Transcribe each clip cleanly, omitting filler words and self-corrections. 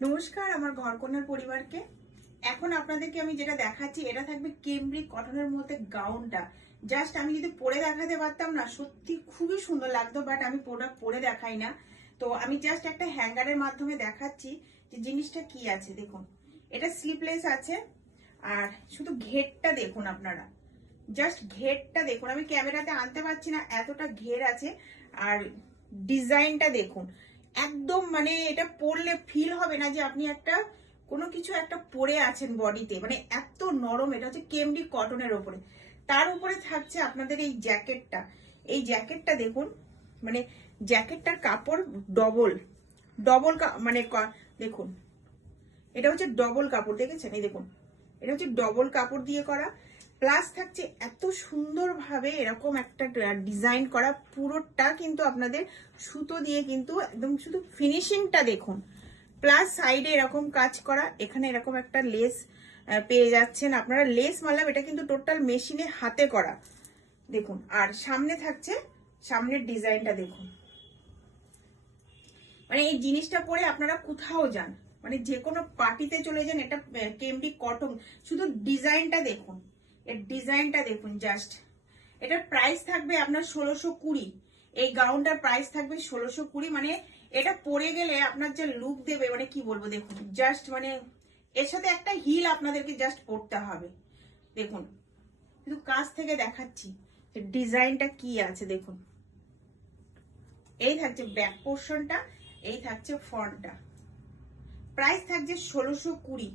নমস্কার আমার ঘরকন্যার পরিবারকে। এখন আপনাদেরকে আমি যেটা দেখাচ্ছি এটা থাকবে কেমব্রিক কটনের মধ্যে গাউনটা। জাস্ট আমি যদি পরে দেখাতে পারতাম না, সত্যি খুবই সুন্দর লাগতো, বাট আমি প্রোডাক্ট পরে দেখাই না। তো আমি জাস্ট একটা হ্যাঙ্গারের মাধ্যমে দেখাচ্ছি যে জিনিসটা কি আছে। দেখুন, এটা স্লিপলেস আছে, আর শুধু ঘেরটা দেখুন আপনারা, জাস্ট ঘেরটা দেখুন। আমি ক্যামেরাতে আনতে পারছি না, এতটা ঘের আছে। আর ডিজাইনটা দেখুন, একদম মানে এটা পরলে ফিল হবে না যে আপনি একটা কোনো কিছু একটা পরে আছেন বডিতে, মানে এত নরম। এটা হচ্ছে কেমব্রিক কটনের ওপরে, তার উপরে থাকছে আপনাদের এই জ্যাকেটটা। এই জ্যাকেটটা দেখুন, মানে জ্যাকেটটার কাপড় ডবল ডবল, মানে দেখুন, এটা হচ্ছে ডবল কাপড়, দেখেছেন? এই দেখুন, এটা হচ্ছে ডবল কাপড় দিয়ে করা, প্লাস থাকছে এত সুন্দরভাবে এরকম একটা ডিজাইন করা। পুরোটা কিন্তু আপনাদের সুতো দিয়ে কিন্তু একদম, শুধু ফিনিশিংটা দেখুন। প্লাস সাইডে এরকম কাজ করা, এখানে এরকম একটা লেস পেয়ে যাচ্ছেন আপনারা। লেস মারলাম, এটা কিন্তু টোটাল মেশিনে হাতে করা দেখুন। আর সামনে থাকছে, সামনের ডিজাইনটা দেখুন। মানে এই জিনিসটা পরে আপনারা কোথাও যান, মানে যে কোনো পার্টিতে চলে যান, এটা কেমব্রিক কটন। শুধু ডিজাইনটা দেখুন, এর ডিজাইনটা দেখুন জাস্ট। এটার প্রাইস থাকবে আপনার 1620। এই গাউনটার প্রাইস থাকবে 1620। মানে এটা পরে গেলে আপনার যে লুক দেবে, মানে কি বলবো, দেখুন জাস্ট, মানে এর সাথে একটা হিল আপনাদেরকে জাস্ট পরতে হবে। দেখুন, শুধু কাছ থেকে দেখাচ্ছি যে ডিজাইনটা কি আছে দেখুন। এই থাকছে ব্যাক পোর্শনটা, এই থাকছে ফ্রন্টটা। প্রাইস থাকছে 1620।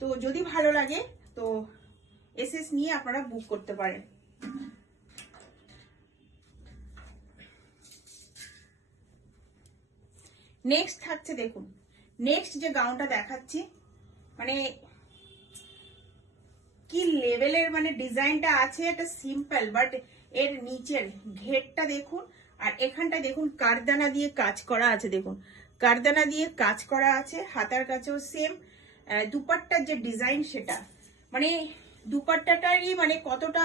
তো যদি ভালো লাগে তো এসএস নিয়ে আপনারা বুক করতে পারেন। নেক্সট থাকছে দেখুন, নেক্সট যে গাউনটা দেখাচ্ছি, মানে কি লেভেলের মানে ডিজাইনটা আছে। এটা সিম্পল, বাট এর নিচের ঘেরটা দেখুন। আর এখানটা দেখুন কারদানা দিয়ে কাজ করা আছে, দেখুন কারদানা দিয়ে কাজ করা আছে। হাতার কাছেও সেম। দুপাট্টার যে ডিজাইন সেটা, মানে দুপাট্টাটারই মানে কতটা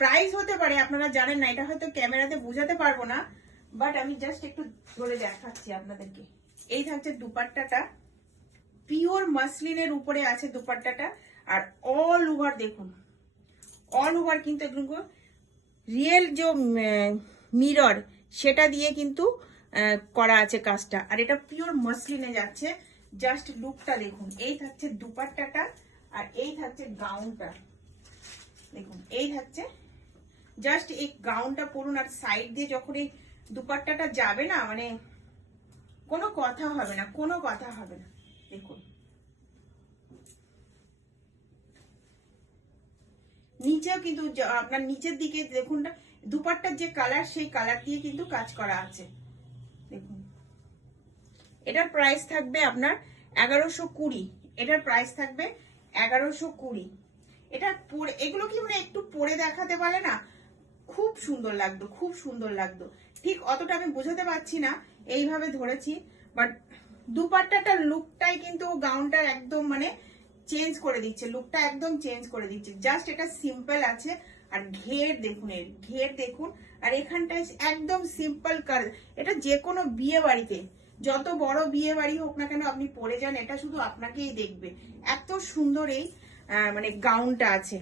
প্রাইস হতে পারে আপনারা জানেন না, এটা হয়তো ক্যামেরাতে বোঝাতে পারবো না, বাট আমি জাস্ট একটু ধরে দেখাচ্ছি আপনাদেরকে। এই থাকছে দুপাট্টাটা, পিওর মাসলিনের উপরে আছে দুপাট্টাটা। আর অল ওভার দেখুন, অল ওভার কিন্তু একদম রিয়েল যে মিরর সেটা দিয়ে কিন্তু করা আছে কাজটা। আর এটা পিওর মাসলিনে যাচ্ছে। জাস্ট লুকটা দেখুন। এই থাকছে দুপাট্টাটা, আর এই থাকছে গাউনটা দেখুন। এই থাকছে জাস্ট এই গাউনটা পরুন, আর সাইড দিয়ে যখন এই দুপাট্টাটা যাবে না, মানে কোনো কথা হবে না, কোনো কথা হবে না। দেখুন নিচেও কিন্তু আপনার নিচের দিকে দেখুন, দুপাট্টার যে কালার সেই কালার দিয়ে কিন্তু কাজ করা আছে দেখুন। এটার প্রাইস থাকবে আপনার 1120। এটার প্রাইস থাকবে 1120। এটা পরে, এগুলো কি মানে একটু পরে দেখাতে পারে না, খুব সুন্দর লাগতো, খুব সুন্দর লাগতো। ঠিক অতটা আমি বোঝাতে পারছি না, এইভাবে ধরেছি, বাট দুপাট্টাটার লুকটাই কিন্তু গাউনটার একদম মানে চেঞ্জ করে দিচ্ছে, লুকটা একদম চেঞ্জ করে দিচ্ছে। জাস্ট এটা সিম্পল আছে। আর ঘের দেখুন, এর ঘের দেখুন। আর এখানটায় একদম সিম্পল কালার। এটা যে কোনো বিয়ে বাড়িতে, যত বড় বিয়ে বাড়ি হোক না কেন, আপনি পরে যান, এটা শুধু আপনাকেই দেখবে। এত সুন্দর এই মানে গাউনটা আছে।